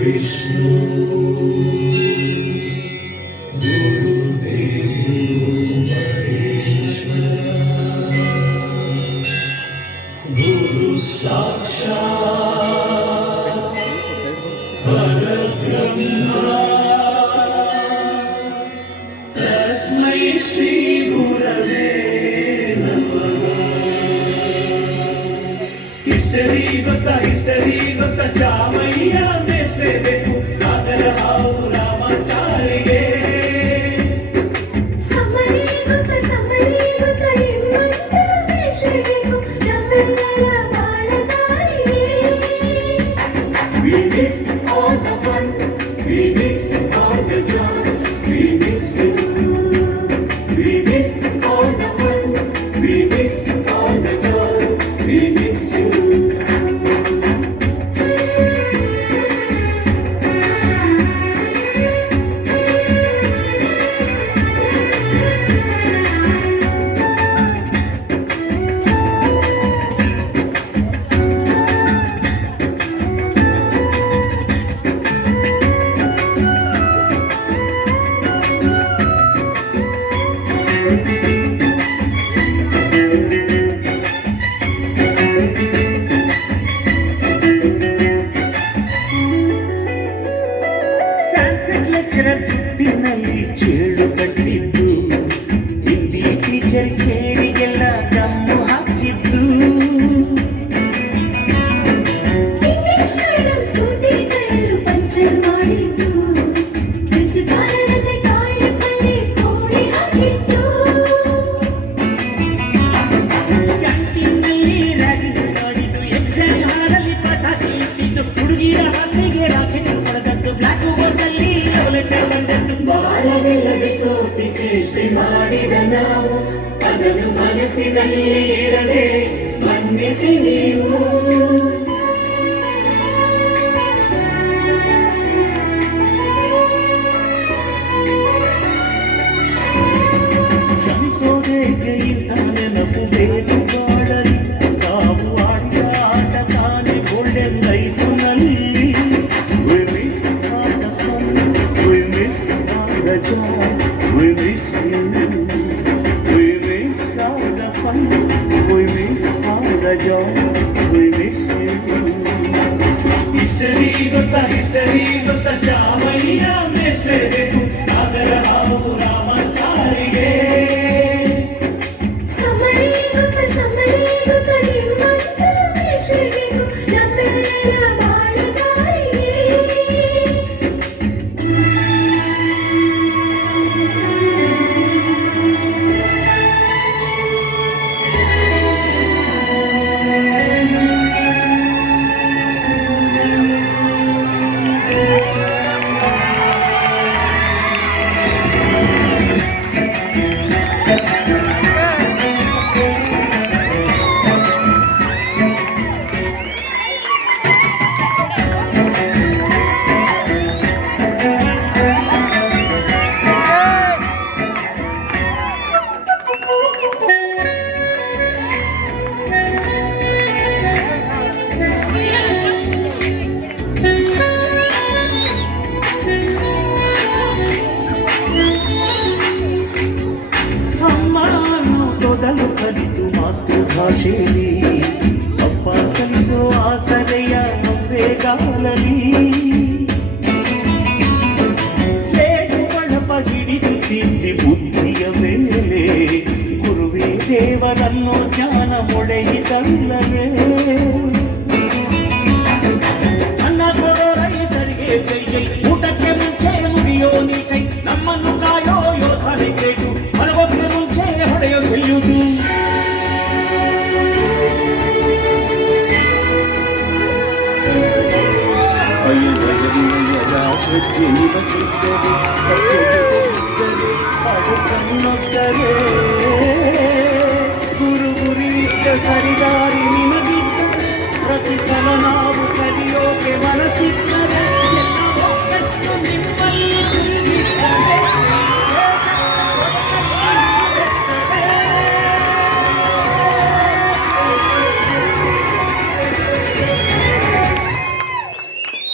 विष्णु गुरुदेव महेश्वर गुरु साक्षात् परब्रह्म तस्मै श्री गुरवे हिस्टरी ಗೊತ್ತ ಚಾಮಯ್ಯ ಮೇಷ್ಟ್ರೆ ಬೇಕು ಅದರ ಹಾವು ರಾಮಾಚಾರಿಗೆ ಸಮರಿ ಗೊತ್ತ ಹಿಮ್ಮತ್ತ ಮೇಷ್ಟ್ರೆ ಬೇಕು ನಮ್ಮೆಲ್ಲರ ಬಾಳದಾರಿಗೆ We miss all the fun, we miss all the joy, we miss you. We miss all the fun, we miss all the joy, we miss you. ದುಡ್ಡಿನಲ್ಲಿ ಚೇಳು ಕಟ್ಟಿದ್ದು ಹಿಂದಿ ಟೀಚರ್ ಚೇರಿಗೆಲ್ಲ ಗಮ್ಮು ಹಾಕಿದ್ದು English madam scooty tyre puncture ಮಾಡಿದ್ದು ಪ್ರಿನ್ಸಿಪಾಲರನ್ನೇ ಟಾಯ್ಲೆಟ್ನಲ್ಲಿ ಕೋಡಿ ಹಾಕಿದ್ದು ಕ್ಯಾಂಟೀನ್ನಲ್ಲಿ ragging ಮಾಡಿದ್ದು exam ಹಾಲಲ್ಲಿ ಪಟಾಕಿ ಇಟ್ಟಿದ್ದು ಹುಡುಗಿಯ ಹಾಸಿಗೆ ರಾಕೆಟ್ ಹೊಡೆದದ್ದು ಬ್ಲ್ಯಾಕ್ ಬೋರ್ಡ್ನಲ್ಲಿ ಬಾಲವಿಲ್ಲದೆ ತೋಟಿ ಚೇಷ್ಟೆ ಮಾಡಿದ ನಾವು ಅದನ್ನು ಮನಸ್ಸಿನಲ್ಲಿ ಇಡದೆ ಮನ್ನಿಸಿ ನೀವು ಕ್ಷಮಿಸೋದೇಕೆ ಇಂಥ ನೆನಪು ಬೇಕು ಬಾಳಲಿ ನಾವು ಆಡಿದ ಆಟ ತಾನೇ golden ಲೈಫ್ನಲ್ಲಿ We miss all the fun, we miss all the joy, we miss you. We miss all the fun, we miss all the joy, we miss you. History ಗೊತ್ತ ಚಾಮಯ್ಯ ಮೇಷ್ಟ್ರೆ ಬೇಕು ಅದರ ಹಾವು ರಾಮಾಚಾರಿಗೆ ಸಮರಿ ಗೊತ್ತ ಹಿಮ್ಮತ್ತ ಮೇಷ್ಟ್ರೆ ಬೇಕು ನಮ್ಮೆಲ್ಲರ ಬಾಳದಾರಿಗೆ ಅಮ್ಮನು ತೊದಲು ಕಲಿತು ಮಾತೃಭಾಷೆಯಲ್ಲಿ ಅಪ್ಪ ಕಲಿಸೋ ಆಸರೆಯ ನವ್ವೆಗಾಲಲಿ ಸ್ಲೇಟು ಬಳಪ ಹಿಡಿದು ಚಿಂದಿ ಬುದ್ಧಿಯ ಮೇಲೆ ಗುರುವೇ ದೇವರನ್ನು ಜ್ಞಾನ ಮೊಳೆಯಿತಲ್ಲವೇ ಅನ್ನ ಕೊಡೋ ರೈತರಿಗೆ ಕೈ ಊಟಕ್ಕೆ ಮುಂಚೆ ಮುಗಿಯೋ ನೀ ಕೈ ನಮ್ಮನ್ನು ಕಾಯೋ ಯೋಧನೆ ಗ್ರೇಟು ಮನಗೊಬ್ಬರ ಮುಂಚೆ ಹೊಡೆಯೋ ಸೆಲ್ಯೂಟು ಜೀವಕ್ಕಿದ್ದರೆ ಸತ್ಯ ಜೊತೆಗಿದ್ದರೆ ಅದು ಕಣ್ಣೊತ್ತರೆ ಗುರಿಯಿದ್ದ ಸರಿದಾರಿ ನಿಮಗಿದ್ದರೆ ಪ್ರತಿ ಸಲ ನಾವು ಕಲಿಯೋಕೆ ಮನಸ್ಸಿದ್ದ